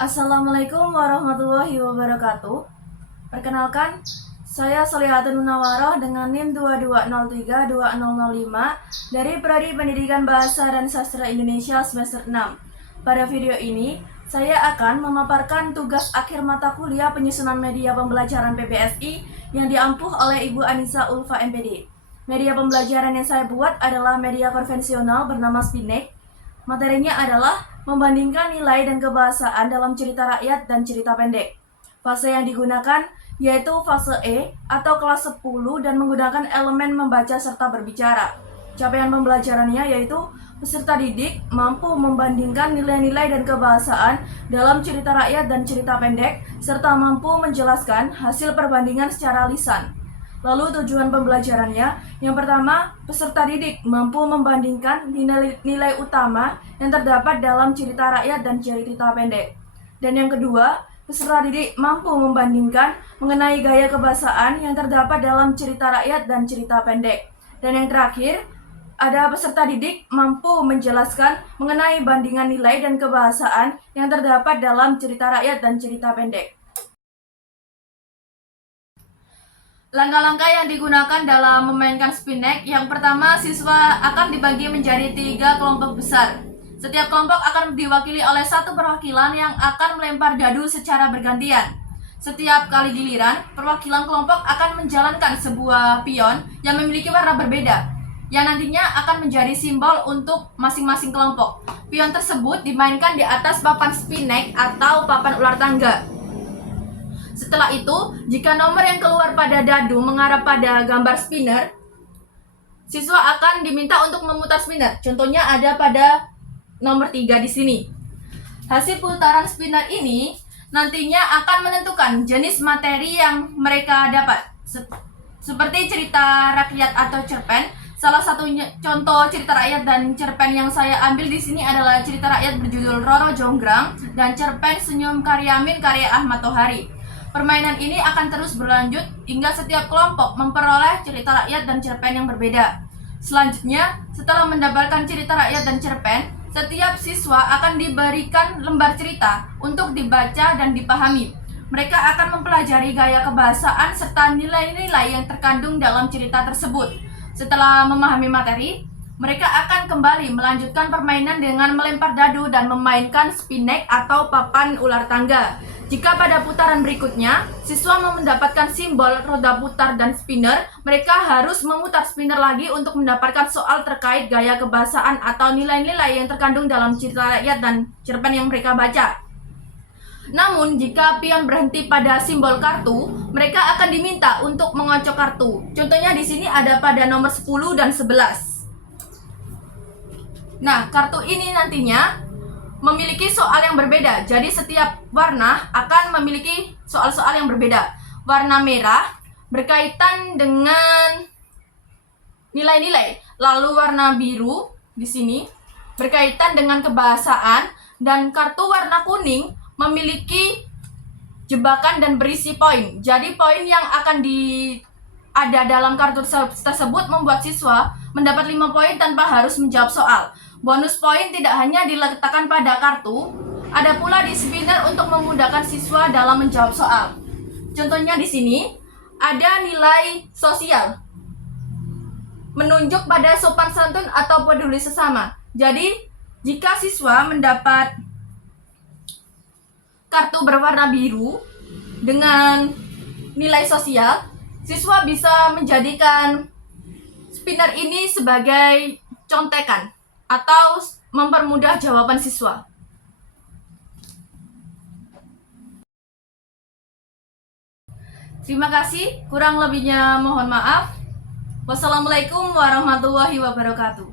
Assalamualaikum warahmatullahi wabarakatuh. Perkenalkan, saya Solihatun Munawaroh dengan NIM 22032005 dari Prodi Pendidikan Bahasa dan Sastra Indonesia semester 6. Pada video ini, saya akan memaparkan tugas akhir mata kuliah penyusunan media pembelajaran PPSI yang diampuh oleh Ibu Anissa Ulfa MPD. Media pembelajaran yang saya buat adalah media konvensional bernama Spinek. Materinya adalah membandingkan nilai dan kebahasaan dalam cerita rakyat dan cerita pendek. Fase yang digunakan yaitu fase E atau kelas 10 dan menggunakan elemen membaca serta berbicara. Capaian pembelajarannya yaitu peserta didik mampu membandingkan nilai-nilai dan kebahasaan dalam cerita rakyat dan cerita pendek serta mampu menjelaskan hasil perbandingan secara lisan. Lalu tujuan pembelajarannya, yang pertama, peserta didik mampu membandingkan nilai utama yang terdapat dalam cerita rakyat dan cerita pendek. Dan yang kedua, peserta didik mampu membandingkan mengenai gaya kebahasaan yang terdapat dalam cerita rakyat dan cerita pendek. Dan yang terakhir, ada peserta didik mampu menjelaskan mengenai bandingan nilai dan kebahasaan yang terdapat dalam cerita rakyat dan cerita pendek. Langkah-langkah yang digunakan dalam memainkan Spinek, yang pertama, siswa akan dibagi menjadi 3 kelompok besar. Setiap kelompok akan diwakili oleh satu perwakilan yang akan melempar dadu secara bergantian. Setiap kali giliran, perwakilan kelompok akan menjalankan sebuah pion yang memiliki warna berbeda, yang nantinya akan menjadi simbol untuk masing-masing kelompok. Pion tersebut dimainkan di atas papan Spinek atau papan ular tangga. Setelah itu, jika nomor yang keluar pada dadu mengarah pada gambar spinner, siswa akan diminta untuk memutar spinner. Contohnya ada pada nomor 3 di sini. Hasil putaran spinner ini nantinya akan menentukan jenis materi yang mereka dapat. Seperti cerita rakyat atau cerpen. Salah satu contoh cerita rakyat dan cerpen yang saya ambil di sini adalah cerita rakyat berjudul Roro Jonggrang dan cerpen Senyum Karyamin karya Ahmad Tohari. Permainan ini akan terus berlanjut hingga setiap kelompok memperoleh cerita rakyat dan cerpen yang berbeda. Selanjutnya, setelah mendapatkan cerita rakyat dan cerpen, setiap siswa akan diberikan lembar cerita untuk dibaca dan dipahami. Mereka akan mempelajari gaya kebahasaan serta nilai-nilai yang terkandung dalam cerita tersebut. Setelah memahami materi, mereka akan kembali melanjutkan permainan dengan melempar dadu dan memainkan Spinek atau papan ular tangga. Jika pada putaran berikutnya, siswa mendapatkan simbol roda putar dan spinner, mereka harus memutar spinner lagi untuk mendapatkan soal terkait gaya kebahasaan atau nilai-nilai yang terkandung dalam cerita rakyat dan cerpen yang mereka baca. Namun, jika pion berhenti pada simbol kartu, mereka akan diminta untuk mengocok kartu. Contohnya di sini ada pada nomor 10 dan 11. Nah, kartu ini nantinya memiliki soal yang berbeda. Jadi setiap warna akan memiliki soal-soal yang berbeda. Warna merah berkaitan dengan nilai-nilai. Lalu warna biru di sini berkaitan dengan kebahasaan, dan kartu warna kuning memiliki jebakan dan berisi poin. Jadi poin yang akan ada dalam kartu tersebut membuat siswa mendapat 5 poin tanpa harus menjawab soal. Bonus poin tidak hanya diletakkan pada kartu, ada pula di spinner untuk memudahkan siswa dalam menjawab soal. Contohnya di sini ada nilai sosial, menunjuk pada sopan santun atau peduli sesama. Jadi, jika siswa mendapat kartu berwarna biru dengan nilai sosial, siswa bisa menjadikan spinner ini sebagai contekan atau mempermudah jawaban siswa. Terima kasih, kurang lebihnya mohon maaf. Wassalamualaikum warahmatullahi wabarakatuh.